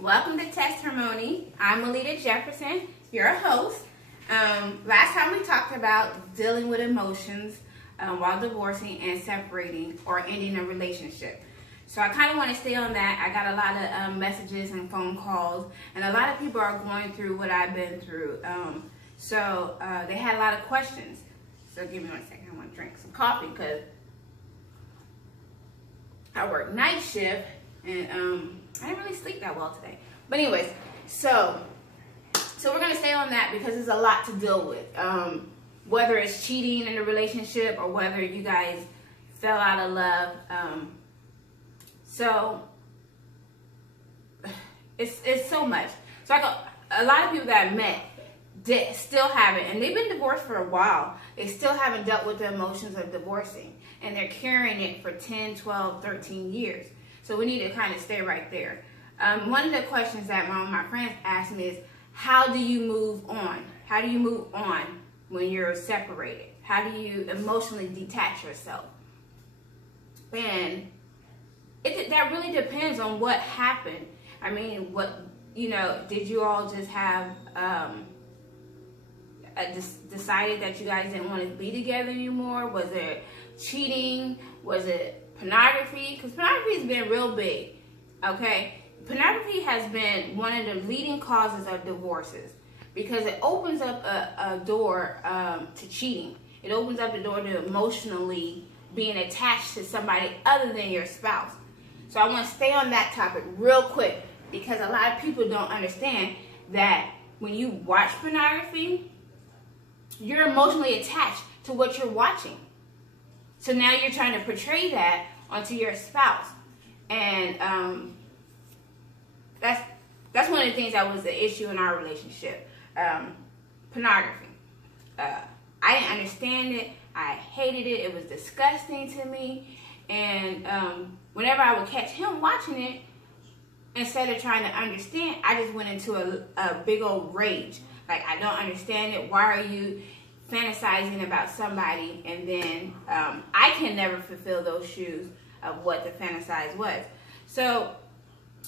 Welcome to TestHERmony. I'm Melita Jefferson, your host. Last time we talked about dealing with emotions while divorcing and separating or ending a relationship. So I kind of want to stay on that. I got a lot of messages and phone calls, and a lot of people are going through what I've been through. So they had a lot of questions. So give me 1 second. I want to drink some coffee because I work night shift and I didn't really sleep that well today. But anyways, so we're going to stay on that because there's a lot to deal with. Whether it's cheating in a relationship or whether you guys fell out of love. So it's so much. So a lot of people that I met still haven't, and they've been divorced for a while. They still haven't dealt with the emotions of divorcing. And they're carrying it for 10, 12, 13 years. So we need to kind of stay right there. One of the questions that my friends asked me is, how do you move on? How do you move on when you're separated? How do you emotionally detach yourself? And that really depends on what happened. I mean, did you all just have decided that you guys didn't want to be together anymore? Was it cheating? Was it pornography? Because pornography has been real big, okay? Pornography has been one of the leading causes of divorces because it opens up a door to cheating. It opens up the door to emotionally being attached to somebody other than your spouse. So I want to stay on that topic real quick because a lot of people don't understand that when you watch pornography, you're emotionally attached to what you're watching. So now you're trying to portray that onto your spouse. And that's one of the things that was the issue in our relationship. Pornography. I didn't understand it. I hated it. It was disgusting to me. And whenever I would catch him watching it, instead of trying to understand, I just went into a big old rage. Like, I don't understand it. Why are you fantasizing about somebody, and then I can never fulfill those shoes of what the fantasize was. So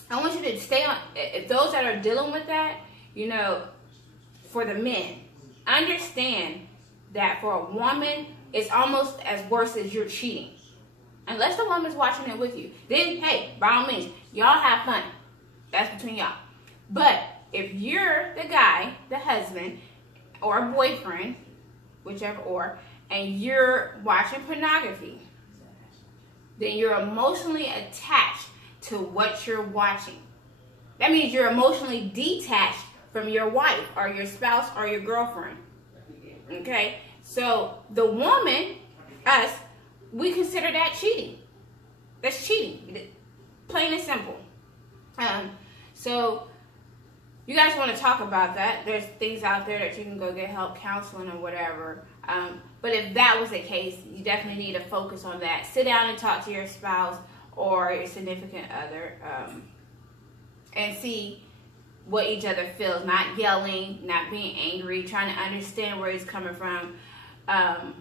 I want you to stay on, if those that are dealing with that, for the men, understand that for a woman, it's almost as worse as you're cheating. Unless the woman's watching it with you. Then, hey, by all means, y'all have fun. That's between y'all. But if you're the guy, the husband, or boyfriend, whichever, and you're watching pornography, then you're emotionally attached to what you're watching. That means you're emotionally detached from your wife or your spouse or your girlfriend. Okay? So the woman, us, we consider that cheating. That's cheating. Plain and simple. So you guys want to talk about that. There's things out there that you can go get help, counseling or whatever. But if that was the case, you definitely need to focus on that. Sit down and talk to your spouse or your significant other and see what each other feels. Not yelling, not being angry, trying to understand where he's coming from. And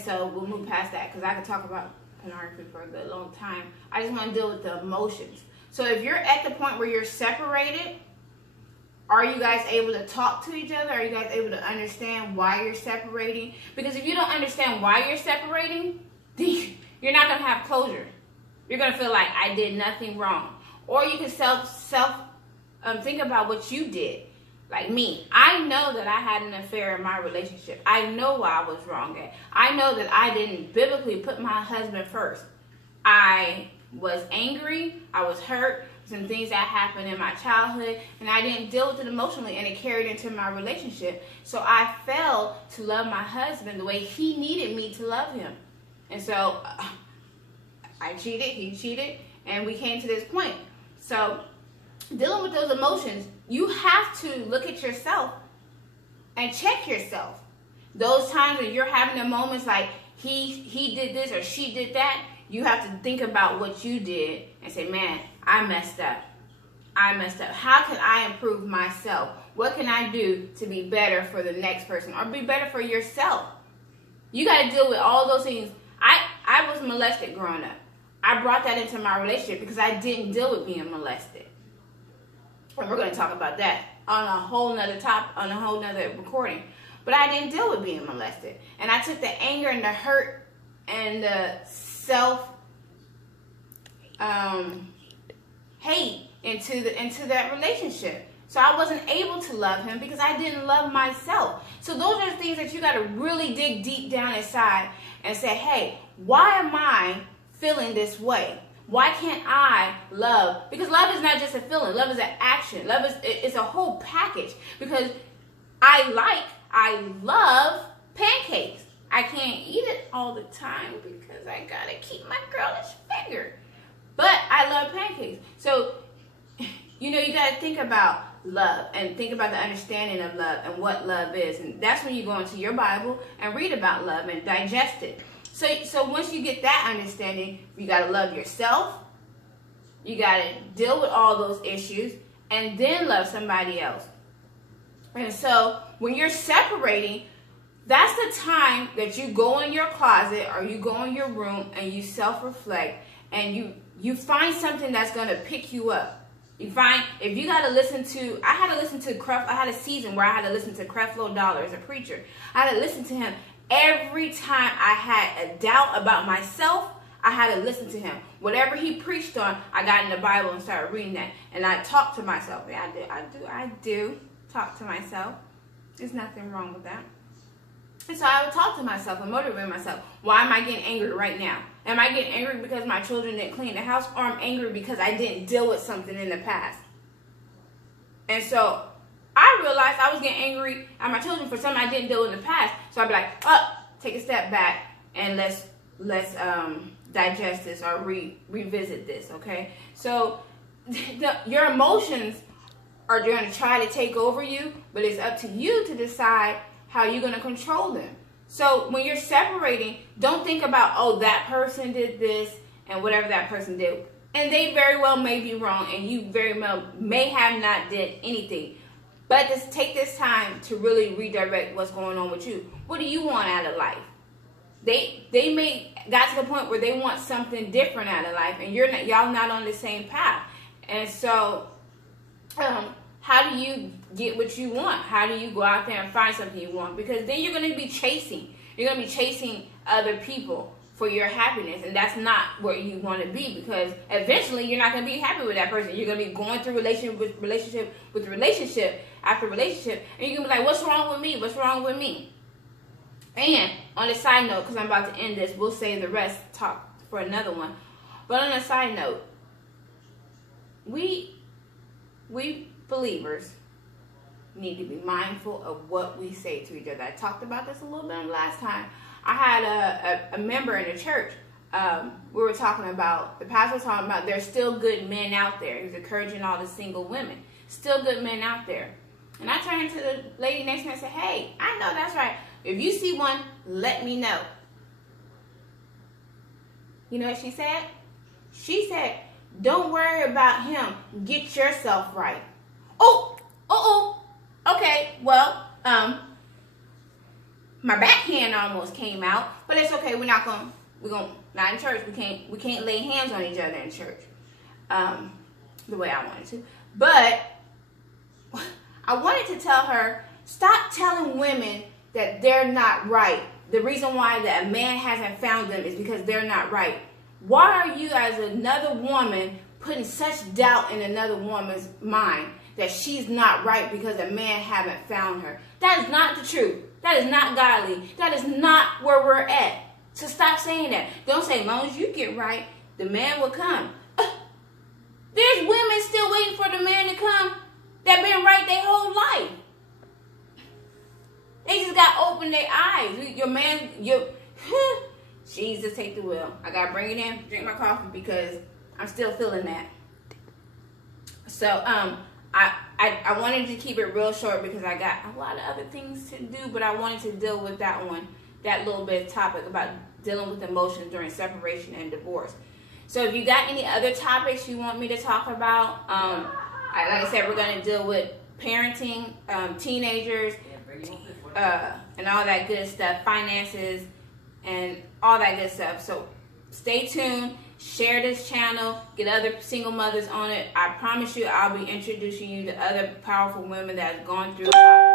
so we'll move past that because I could talk about pornography for a good long time. I just want to deal with the emotions. So if you're at the point where you're separated, are you guys able to talk to each other? Are you guys able to understand why you're separating? Because if you don't understand why you're separating, then you're not going to have closure. You're going to feel like I did nothing wrong. Or you can think about what you did. Like me, I know that I had an affair in my relationship. I know what I was wrong at. I know that I didn't biblically put my husband first. I was angry. I was hurt. Some things that happened in my childhood, and I didn't deal with it emotionally, and it carried into my relationship. So I failed to love my husband the way he needed me to love him. And so I cheated, he cheated, and we came to this point. So dealing with those emotions, you have to look at yourself and check yourself. Those times when you're having the moments like he did this or she did that, you have to think about what you did and say, man, I messed up. I messed up. How can I improve myself? What can I do to be better for the next person or be better for yourself? You got to deal with all those things. I was molested growing up. I brought that into my relationship because I didn't deal with being molested. And we're going to talk about that on a whole nother recording. But I didn't deal with being molested. And I took the anger and the hurt and the hate into that relationship. So I wasn't able to love him because I didn't love myself. So those are the things that you got to really dig deep down inside and say, hey, why am I feeling this way? Why can't I love? Because love is not just a feeling. Love is an action. Love is a whole package. Because I love pancakes. I can't eat it all the time because I got to keep my girlish figure. But I love pancakes. So, you know, you got to think about love and think about the understanding of love and what love is. And that's when you go into your Bible and read about love and digest it. So once you get that understanding, you got to love yourself. You got to deal with all those issues and then love somebody else. And so when you're separating, that's the time that you go in your closet or you go in your room and you self-reflect and you find something that's going to pick you up. You find, if you got to listen to, I had a season where I had to listen to Creflo Dollar as a preacher. I had to listen to him every time I had a doubt about myself. I had to listen to him. Whatever he preached on, I got in the Bible and started reading that. And I talked to myself. Yeah, I do talk to myself. There's nothing wrong with that. And so I would talk to myself and motivate myself. Why am I getting angry right now? Am I getting angry because my children didn't clean the house? Or I'm angry because I didn't deal with something in the past? And so I realized I was getting angry at my children for something I didn't deal with in the past. So I'd be like, take a step back and let's digest this or revisit this, okay? So your emotions are going to try to take over you, but it's up to you to decide how you're going to control them. So when you're separating, don't think about, oh, that person did this and whatever that person did. And they very well may be wrong and you very well may have not did anything. But just take this time to really redirect what's going on with you. What do you want out of life? They may got to the point where they want something different out of life and y'all not on the same path. And so how do you get what you want? How do you go out there and find something you want? Because then you're going to be chasing. You're going to be chasing other people for your happiness. And that's not where you want to be. Because eventually you're not going to be happy with that person. You're going to be going through relationship after relationship. And you're going to be like, what's wrong with me? What's wrong with me? And on a side note, because I'm about to end this, we'll save the rest, talk for another one. But on a side note, we believers need to be mindful of what we say to each other. I talked about this a little bit last time. I had a member in the church. We were talking about, the pastor was talking about there's still good men out there. He was encouraging all the single women. Still good men out there. And I turned to the lady next to me and said, hey, I know that's right. If you see one, let me know. You know what she said? She said, don't worry about him. Get yourself right. Okay, well, my backhand almost came out, but it's okay. We're not in church. We can't lay hands on each other in church, the way I wanted to. But I wanted to tell her, stop telling women that they're not right. The reason why that a man hasn't found them is because they're not right. Why are you, as another woman, putting such doubt in another woman's mind that she's not right because a man haven't found her? That is not the truth. That is not godly. That is not where we're at. So stop saying that. Don't say, as long as you get right, the man will come. There's women still waiting for the man to come that been right their whole life. They just got to open their eyes. Your man, Jesus, take the wheel. I got to bring it in, drink my coffee because I'm still feeling that. So, I wanted to keep it real short because I got a lot of other things to do, but I wanted to deal with that one, that little bit of topic about dealing with emotions during separation and divorce. So if you got any other topics you want me to talk about, like I said, we're going to deal with parenting, teenagers, and all that good stuff, finances, and all that good stuff. So stay tuned. Share this channel. Get other single mothers on it. I promise you, I'll be introducing you to other powerful women that have gone through a lot